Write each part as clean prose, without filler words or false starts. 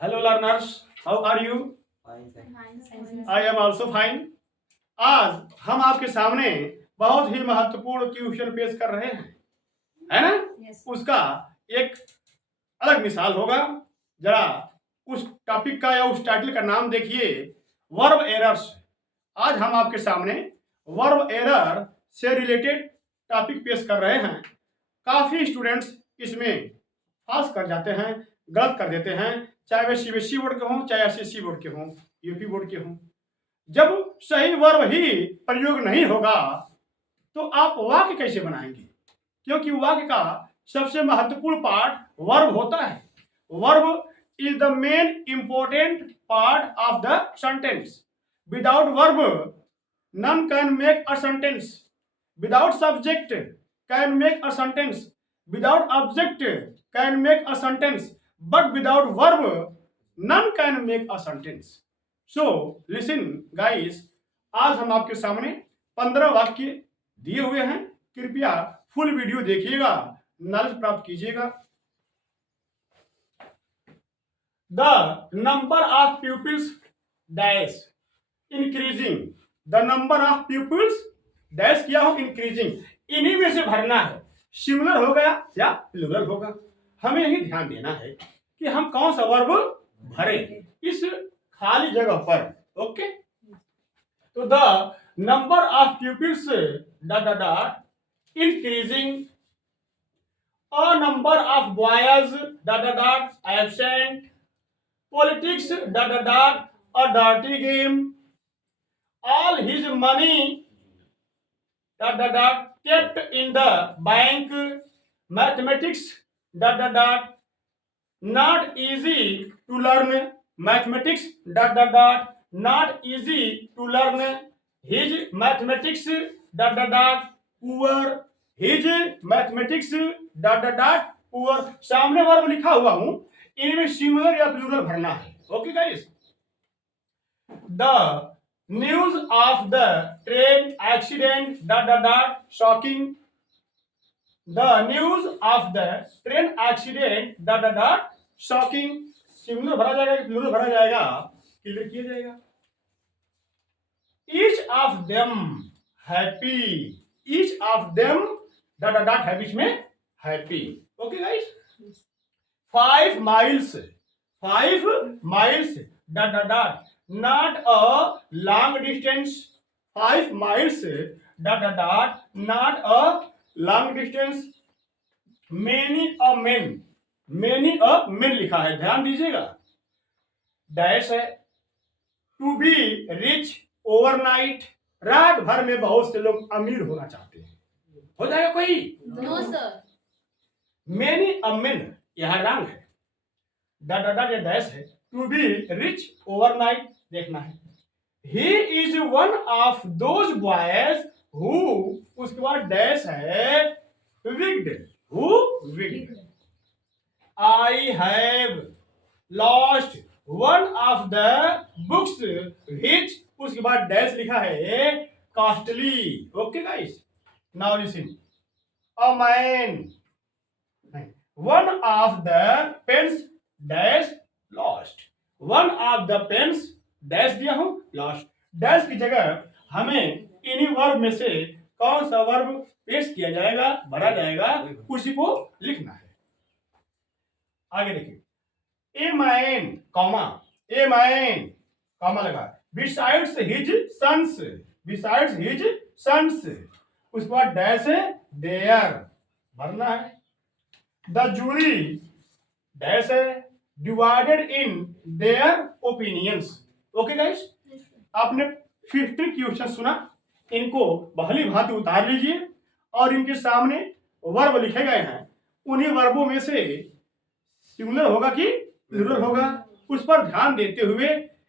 Hello learners, how are you? I am also fine. आज हम आपके सामने बहुत ही महत्वपूर्ण क्वेश्चन पेश कर रहे हैं, है ना? उसका एक अलग मिसाल होगा। जरा उस टॉपिक का या उस टाइटल का नाम देखिए, वर्ब एरर्स। आज हम आपके सामने वर्ब एरर से रिलेटेड टॉपिक पेश कर रहे हैं। काफी स्टूडेंट्स इसमें पास कर जाते हैं, गलत कर देते हैं, चाहे वे सीबीएसई बोर्ड के हों, चाहे एसएससी बोर्ड के हों, यूपी बोर्ड के हों। जब सही वर्ब ही प्रयोग नहीं होगा तो आप वाक्य कैसे बनाएंगे? क्योंकि वाक्य का सबसे महत्वपूर्ण पार्ट वर्ब होता है। Verb is the main important part of the sentence. Without verb none can make a sentence. Without subject can make a sentence. Without object can make a sentence. But without verb none can make a sentence. So listen guys, आज हम आपके सामने 15 वाक्य दिए हुए हैं। कृपया full video देखिएगा, नॉलेज प्राप्त कीजिएगा। The number of pupils dash increasing. The number of pupils dash किया हो increasing, इन्हीं में से भरना है। सिमिलर हो गया या प्लूरल होगा, हमें ही ध्यान देना है कि हम कौन सा वर्ब भरें इस खाली जगह पर। ओके, तो the number of pupils dot increasing, a number of boys dot absent, politics dot a dirty game, all his money dot kept in the bank, mathematics dot not easy to learn, mathematics dot not easy to learn, his mathematics dot poor, his mathematics dot poor। सामने verb लिखा हुआ हूं, इनमें singular या plural भरना है। Okay guys, the news of the train accident dot shocking, the news of the train accident dot shocking. Singular भरा जाएगा कि प्लूरल भरा जाएगा, क्लियर किया जाएगा। Each of them happy, each of them dot happy में happy. Okay guys, 5 miles dot not a long distance, 5 miles dot not a long distance, many a men लिखा है, ध्यान दीजिएगा। डैश है, टू बी रिच ओवरनाइट, रात भर में बहुत से लोग अमीर होना चाहते हैं। हो जाएगा कोई? No sir. Many a man यह रंग है, डॉट ये डैश है, टू बी रिच ओवरनाइट देखना है। He is one of those boys who, उसके बाद डैश है wicked, who wicked. I have lost one of the books which, उसके बाद डैश लिखा है costly. Okay guys, now listen, a man, one of the pens dash lost, one of the pens dash दिया हूं lost. Dash की जगह हमें इन्हीं वर्ब में से कौन सा वर्ब पेश किया जाएगा, भरा जाएगा, उसी को लिखना है। आगे देखिए, a man comma, a man comma लगा, besides his sons, besides his sons, उसके बाद डैश है देयर भरना है। द जूरी डैश है divided in their opinions. Okay guys, आपने 15 क्वेश्चन सुना, इनको भली भांति उतार लीजिए और इनके सामने वर्ब लिखे गए हैं, उन्हीं वर्बों में से सिंगुलर होगा कि प्लूरल होगा, उस पर ध्यान देते हुए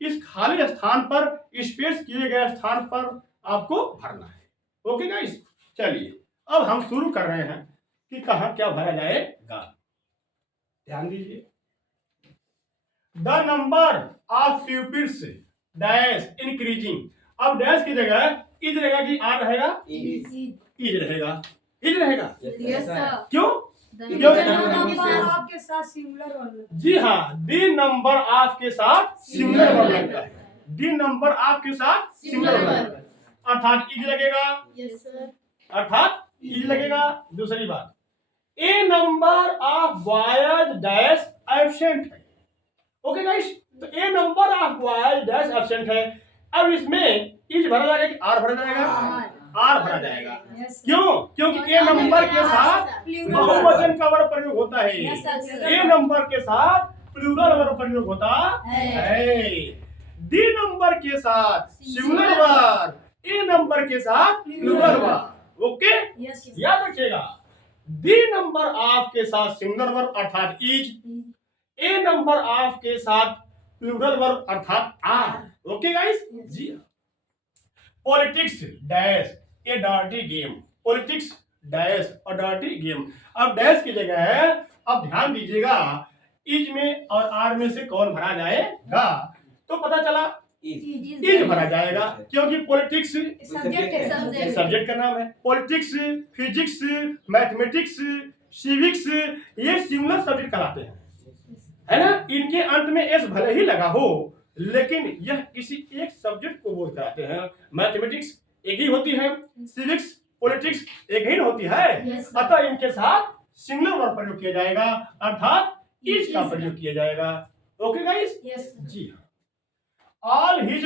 इस खाली स्थान पर, स्पेस किए गए स्थान पर आपको भरना है। ओके गाइस, चलिए अब हम शुरू कर रहे हैं कि कहां क्या भरा जाएगा। ध्यान दीजिए, the number of pupils dash increasing. अब डैश की जगह इज रहेगा कि आर रहेगा, इज रहेगा, इज रहेगा। Yes sir. क्यों? आपके साथ सिंगुलर वर्ब। जी हाँ, दी नंबर ऑफ के साथ सिंगुलर वर्ब लगता है। दी नंबर ऑफ के साथ सिंगुलर वर्ब लगता है, अर्थात इज लगेगा, यस सर। अर्थात इज लगेगा। दूसरी बात, a number of boys dash absent है। ओके गाइस, तो a number of boys dash absent है। अब इसमें इज भरा जाएगा कि आर भरा जाएगा? आर भरा जाएगा। क्यों? क्योंकि ए नंबर के साथ बहुवचन का वर्ब प्रयोग होता है। ए नंबर के साथ प्लूरल वर्ब प्रयोग होता है। डी नंबर के साथ सिंगुलर वर्ब, ए नंबर के साथ प्लूरल वर्ब। ओके, याद रखिएगा, दी नंबर ऑफ के साथ सिंगुलर वर्ब अर्थात इज, ए नंबर ऑफ के साथ प्लूरल वर्ब अर्थात आर। ओके गाइस, जी हाँ। Politics dash A dirty game, politics dash a dirty game. अब डैश की जगह है, अब ध्यान दीजिएगा, इज में और आर में से कौन भरा जाएगा? तो पता चला इज भरा जाएगा, क्योंकि पॉलिटिक्स सब्जेक्ट का नाम है। पॉलिटिक्स, फिजिक्स, मैथमेटिक्स, सिविक्स ये सिंगुलर सब्जेक्ट कहलाते हैं, है ना। इनके अंत में एस भले ही लगा हो, लेकिन यह किसी एक सब्जेक्ट को बोल कराते हैं। मैथमेटिक्स एक ही होती है, सिविक्स पॉलिटिक्स एक ही होती है, अतः इनके साथ सिंगुलर वर्ब प्रयोग किया जाएगा, अर्थात इज का प्रयोग किया जाएगा। ओके गाइस, जी हाँ। All his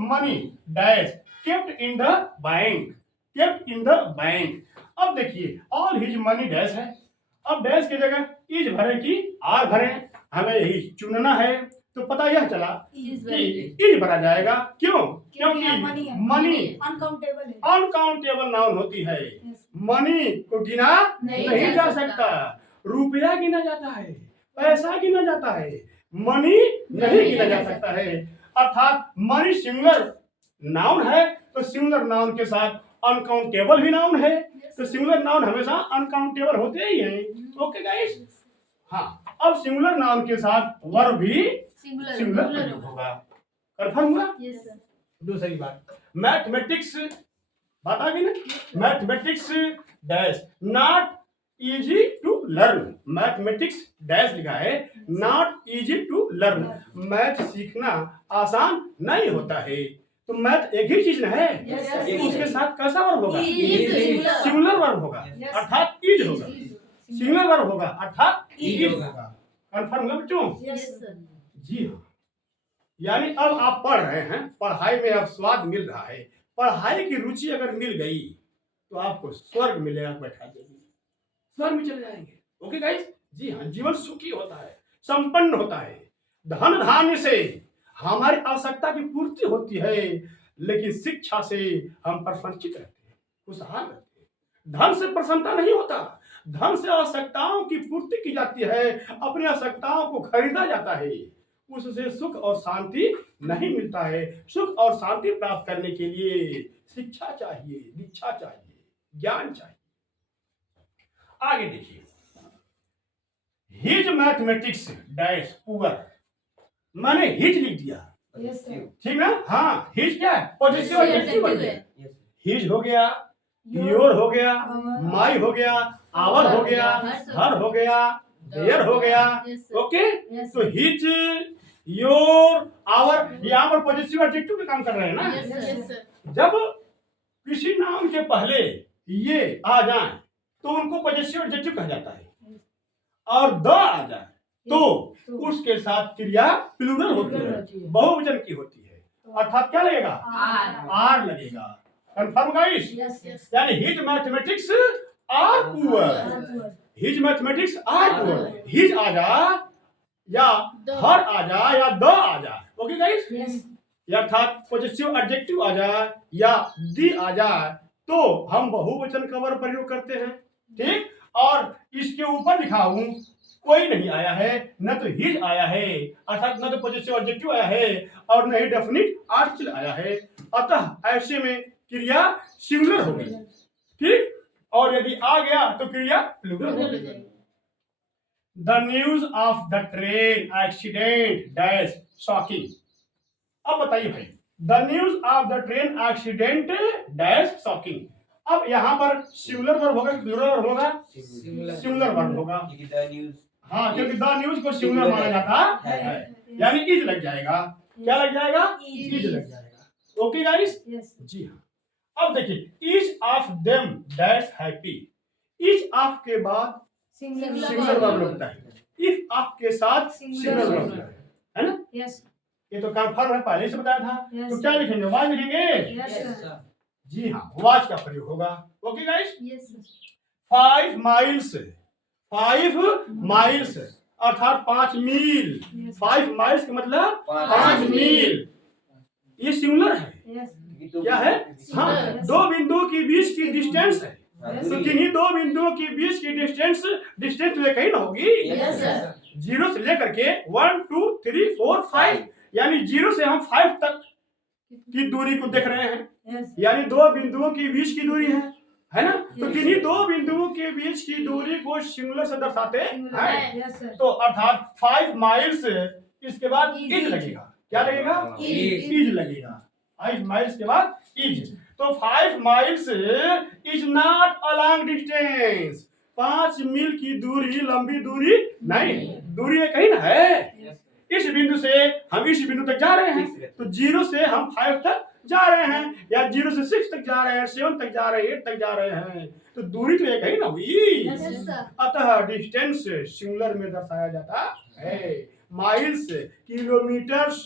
money dash kept in the bank, kept in the bank. अब देखिए, ऑल हिज मनी डैश है, अब डैश की जगह इज भरे कि आर भरे, हमें यही चुनना है। तो पता यह चला कि इज भरा जाएगा। क्यों? क्योंकि मनी अनकाउंटेबल नाउन होती है। मनी को गिना नहीं जा सकता, रुपया गिना जाता है, पैसा गिना जाता है, मनी नहीं गिना जा सकता है। अर्थात मनी सिंगुलर नाउन है, तो सिंगुलर नाउन के साथ अनकाउंटेबल भी नाउन है, तो सिंगुलर नाउन हमेशा अनकाउंटेबल होते ही हैं। ओके गाइस, हाँ। अब सिंगुलर नाउन के साथ वर्ब भी सिंगुलर होगा। कंफर्म हुआ? Yes sir. दूसरी बात, मैथमेटिक्स बात आ गई ना। Mathematics dash not easy to learn, mathematics dash लिखा है, not easy to learn. Math सीखना आसान नहीं होता है। तो मैथ एक ही चीज है, उसके साथ कैसा वर्ब होगा? सिंगुलर वर्ब होगा, अर्थात इज होगा। सिंगुलर वर्ब होगा, अर्थात इज होगा। कंफर्म है बच्चों? जी हाँ। यानी अब आप पढ़ रहे हैं, पढ़ाई में अब स्वाद मिल रहा है, पढ़ाई की रुचि अगर मिल गई तो आपको स्वर्ग मिलेगा, बैठा देगी, स्वर्ग में चले जाएंगे। ओके गाइस, जी हाँ। जीवन सुखी होता है, संपन्न होता है, धन धान्य से हमारी आवश्यकता की पूर्ति होती है, लेकिन शिक्षा से हम प्रसन्नचित रहते हैं, खुशहाल रहते हैं। धन से प्रसन्नता नहीं होता, धन से आवश्यकताओं की पूर्ति की जाती है, अपनी आवश्यकताओं को खरीदा जाता है, उससे सुख और शांति नहीं मिलता है। सुख और शांति प्राप्त करने के लिए शिक्षा चाहिए, दीक्षा चाहिए, ज्ञान चाहिए। आगे देखिए, हिज मैथमेटिक्स डैश पुअर, मैंने हिज लिख दिया, ठीक ना। हाँ, हिज क्या है? पॉजिटिव एडजेक्टिव बन गया। हिज हो गया, योर हो गया, माई हो गया, आवर हो गया, हर हो गया, देयर हो गया। ओके, तो हिज, योर, आवर, यहाँ पर पॉजिटिव एडजेक्टिव का काम कर रहे हैं ना। जब किसी नाम के पहले ये आ जाए तो उनको पॉजिटिव एडजेक्टिव कहा जाता है, और द आ जाए तो उसके साथ क्रिया प्लूरल होती है, बहुवचन की होती है, अर्थात क्या लगेगा? आर लगेगा। Confirm guys? यानी his mathematics are poor, his mathematics are poor. His आ जा या हर आ जा या द आ जा, ओके गाइस, अर्थात पॉजिटिव एडजेक्टिव आ जाए या दी आ जाए तो हम बहुवचन का वर्ब प्रयोग करते हैं, ठीक। और इसके ऊपर लिखा हूं, कोई नहीं आया है, न तो हिज आया है, अर्थात न तो पॉजिटिव एडजेक्टिव आया है और न ही डेफिनिट आर्टिकल आया है, अतः ऐसे में क्रिया सिंगुलर होगी, ठीक। और यदि आ गया तो क्रिया प्लूरल होगी। The news of the train accident dash shocking. अब बताइए भाई, the news of the train accident dash shocking. अब यहाँ पर सिंगुलर वर्ब होगा कि प्लूरल वर्ब होगा? सिंगुलर वर्ब होगा। हाँ, क्योंकि द न्यूज को सिंगुलर माना जाता है, यानी इज लग जाएगा। क्या लग जाएगा? इज लग जाएगा। Okay guys? Yes. जी हाँ। अब देखिए, each of them that's happy. Each of के बाद Singular सिंगुलर वर्ब verb. लगता है, इफ ऑफ के साथ Singular सिंगुलर verb. वर्ब लगता है ना? Yes. ये तो कंफर्म है, पहले से बताया था। Yes. तो क्या लिखेंगे? वाज लिखेंगे। Yes, sir. जी हाँ, वाज का प्रयोग होगा। Okay guys? Yes, sir. 5 miles, 5 miles अर्थात 5 मील। Yes. 5 माइल्स का मतलब 5 मील। ये सिंगुलर है। Yes. क्या है? हाँ, Singular. दो बिंदुओं के बीच की डिस्टेंस है। Yes. तो किन्हीं दो बिंदुओं के बीच की डिस्टेंस तो ये कहीं ना होगी। Yes, sir. 0 से लेकर के 1 2 3 4 5, यानी 0 से हम 5 तक की दूरी को देख रहे हैं, Yes. यानी दो बिंदुओं के बीच की दूरी है ना? तो किन्हीं दो बिंदुओं के बीच की दूरी को सिंगुलर से दर्शाते Singular. हैं। Yes, sir. तो अर्थात 5 माइल्स, इसके बाद Is. इज लगेगा। क्या लगेगा? Is. इज लगेगा। 5 माइल्स के बाद इज। तो 5 miles is not a long distance. 5 मील की दूरी लंबी दूरी नहीं, दूरी एक ही ना है। इस बिंदु से हम इस बिंदु तक जा रहे हैं, तो 0 से हम 5 तक जा रहे हैं, या 0 से 6 तक जा रहे हैं, 7 तक जा रहे हैं, 8 तक जा रहे हैं, तो दूरी तो एक ही ना हुई। Yes, sir. अतः डिस्टेंस सिंगुलर में दर्शाया जाता है। Miles, kilometres,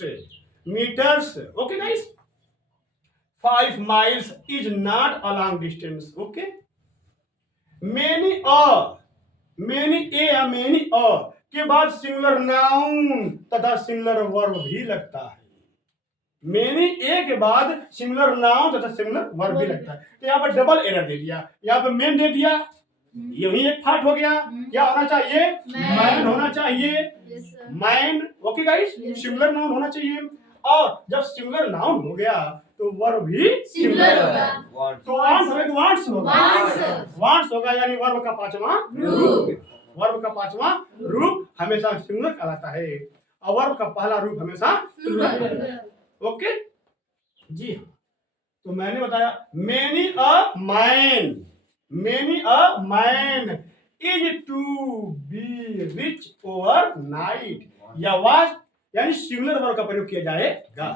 metres. Okay guys? 5 miles is not a long distance. Okay? Many a या many a के बाद सिंगुलर नाउन तथा सिंगुलर वर्ब भी लगता है। मेनी ए के बाद सिंगुलर नाउन तथा सिंगुलर वर्ब भी लगता है। तो यहाँ पर डबल एरर दे दिया, यहाँ पर मेन दे दिया, यही एक फाट हो गया। क्या होना चाहिए? मैन होना चाहिए। Yes, sir. Man. Okay guys? Singular noun होना चाहिए। और जब सिंगुलर नाउन हो गया तो वर्ब भी Singular होगा। तो वांट्स होगा कि वांट्स होगा? Wants. वांट्स होगा, यानी वर्ब का पांचवा रूप। वर्ब का पांचवा रूप हमेशा सिंगुलर कहलाता है, और वर्ब का पहला रूप हमेशा प्लूरल कहलाता है। ओके जी हाँ। तो मैंने बताया many a man is to be rich over night, या वाज यानी सिंगुलर वर्ब का प्रयोग किया जाएगा।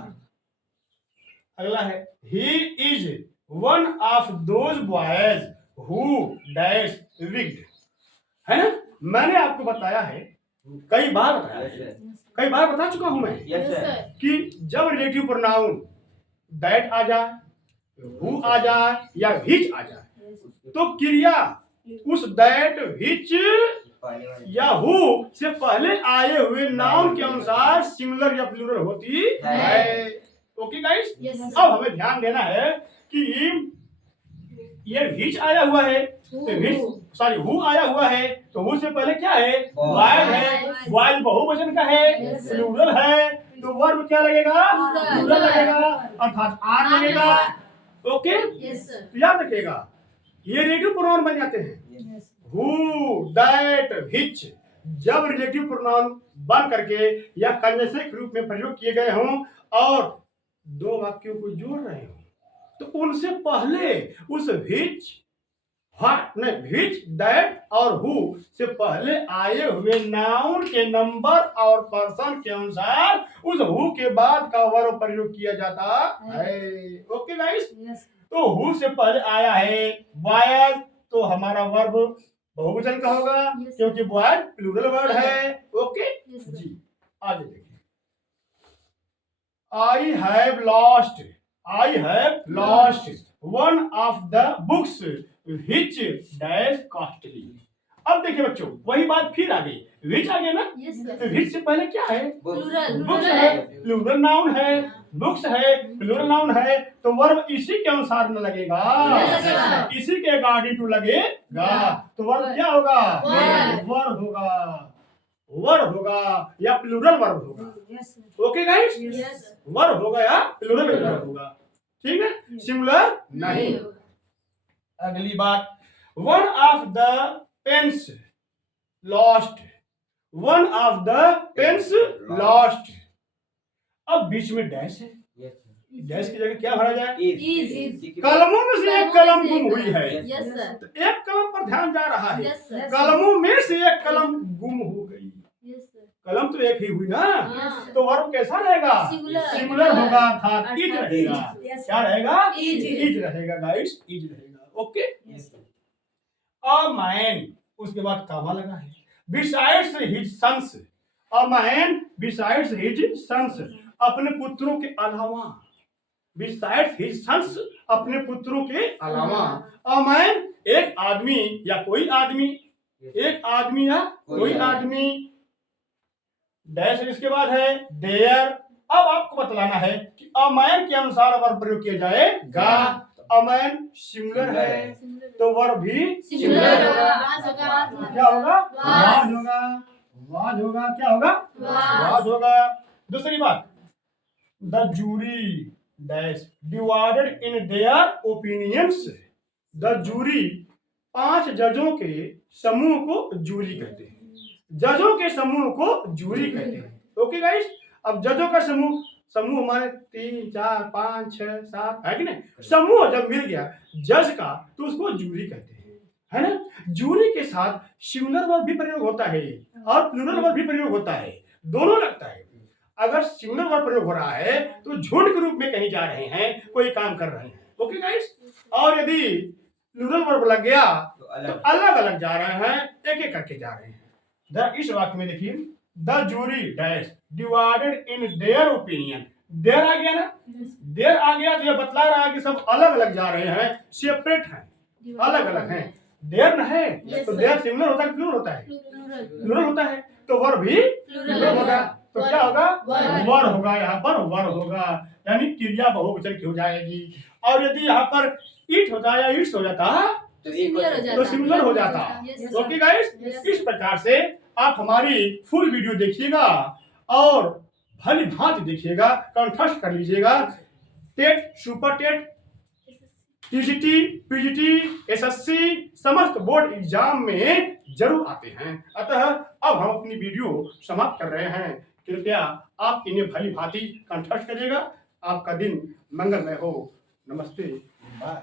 अगला है he is one of those boys who dash wicked, है ना? मैंने आपको बताया है, कई बार बता चुका हूं मैं Yes, sir. कि जब रिलेटिव प्रोनाउन दैट आ जाए, हु आ जाए या हिच आ जाए, तो क्रिया उस दैट हिच या हु से पहले आए हुए नाउन के अनुसार सिंगुलर या प्लूरल होती है। Okay guys? Yes, sir. अब हमें ध्यान देना है कि ये हिच आया हुआ है, तो हु आया हुआ है, तो हु से पहले क्या है? बॉयज है। बॉयज बहुवचन का है, Yes, sir. प्लूरल है, तो वर्ब क्या लगेगा? Plural. प्लूरल लगेगा, अर्थात आर लगेगा। ओके? Yes, sir. तो याद रखिएगा, ये रिलेटिव प्रोनाउन बन जाते हैं। Yes. हु, दैट, हिच जब रिलेटिव प्रोनाउन बन करके या कंजंक्शन के रूप में प्रयोग किए गए हों और दो वाक्यों को जोड़ रहे हो, तो उनसे पहले उस हिच दैट और हु से पहले आए हुए नाउन के नंबर और पर्सन के अनुसार उस हु के बाद का वर्ब प्रयोग किया जाता है। Okay guys? Yes. तो हु से पहले आया है बॉयज, तो हमारा वर्ब बहुवचन का होगा, Yes. क्योंकि बॉयज प्लूरल वर्ड है। Okay Yes, sir. जी, आगे देखिए। I have lost one of the books which dash costly। अब देखिए बच्चों, वही बात फिर आ गई, which आ गया ना? Yes, sir. तो which से पहले क्या है? Plural. बुक्स है, प्लूरल नाउन है, बुक्स है, प्लूरल नाउन है, तो वर्ब इसी के अनुसार न लगेगा, लगेगा। इसी के अकॉर्डिंग टू लगेगा। तो वर्ब क्या होगा? वर्ब होगा या प्लूरल वर्ब होगा। Yes, sir. Okay guys? Yes, sir. Verb होगा या प्लूरल वर्ब होगा। ठीक है? सिंगुलर नहीं। अगली बात, one of the pens lost, one of the pens lost. अब बीच में डैश है, डैश की जगह क्या भरा जाए? Is. कलमों में से एक कलम गुम हुई है। Yes, sir. तो एक कलम पर ध्यान जा रहा है। Yes, sir. कलमों में से एक कलम गुम हो गई। Yes, sir. कलम तो एक ही हुई ना, हाँ। तो वर्ब कैसा रहेगा? Singular. सिंगुलर होगा, अर्थात इज रहेगा। Yes. क्या रहेगा? Is. इज रहेगा गाइस, इज रहेगा। ओके। अ मैन, उसके बाद कामा लगा है। Besides his sons, a man besides his sons, अपने पुत्रों के अलावा। बिसाइड्स हिज सन्स, अपने पुत्रों के अलावा। अ मैन, एक आदमी या कोई आदमी, एक आदमी या कोई आदमी। डैश इसके बाद है देयर। अब आपको बतलाना है कि अ मैन के अनुसार वर्ब प्रयोग किया जाएगा। अ मैन सिंगुलर है तो वर्ब भी Singular सिंगुलर होगा। होगा। क्या होगा? Was. वाज होगा। वाज होगा। क्या होगा? Was. वाज होगा। दूसरी बात, the jury dash divided in their opinions. The jury, 5 जजों के समूह को जूरी कहते हैं। जजों के समूह को जूरी कहते हैं। ओके गाइस, अब जजों का समूह, समूह हमारे 3 4 5 6 7 है कि नहीं? समूह जब मिल गया जज का तो उसको जूरी कहते हैं, है ना? जूरी के साथ सिंगुलर वर्ब भी प्रयोग होता है और प्लूरल वर्ब भी प्रयोग होता है, दोनों लगता है। अगर सिंगुलर वर्ब प्रयोग हो रहा है तो झुंड के रूप में कहीं जा रहे हैं, कोई काम कर रहे हैं। ओके गाइस, और यदि प्लूरल वर्ब लग गया तो अलग अलग जा रहे हैं, एक एक करके जा रहे हैं। इस वाक्य में देखिए, the jury dash divided in their opinion. Their आ गया ना, देयर आ गया तो यह बतला रहा है कि सब अलग अलग जा रहे हैं, सेपरेट हैं, अलग अलग हैं। देयर न है Yes, तो sir. देयर सिंगुलर होता है, प्लूरल होता है? Plural. प्लूरल होता है तो वर्ब भी प्लूरल होगा। तो क्या होगा? Were. वर होगा, यहाँ पर वर होगा, यानी क्रिया बहुवचन की हो जाएगी। और यदि यहाँ पर इट होता या इट्स हो जाता तो singular हो जाता। तो सिंगुलर हो जाता। Yes, sir. Okay guys, Yes. इस प्रकार से आप हमारी फुल वीडियो देखिएगा और भली भांति देखिएगा, कंठस्थ कर लीजिएगा। TET, super TET, TGT, PGT, SSC समस्त बोर्ड एग्जाम में जरूर आते हैं। अतः अब हम अपनी वीडियो समाप्त कर रहे हैं। कृपया आप इन्हें भली भांति कंठस्थ करिएगा। आपका दिन मंगलमय हो। नमस्ते, बाय।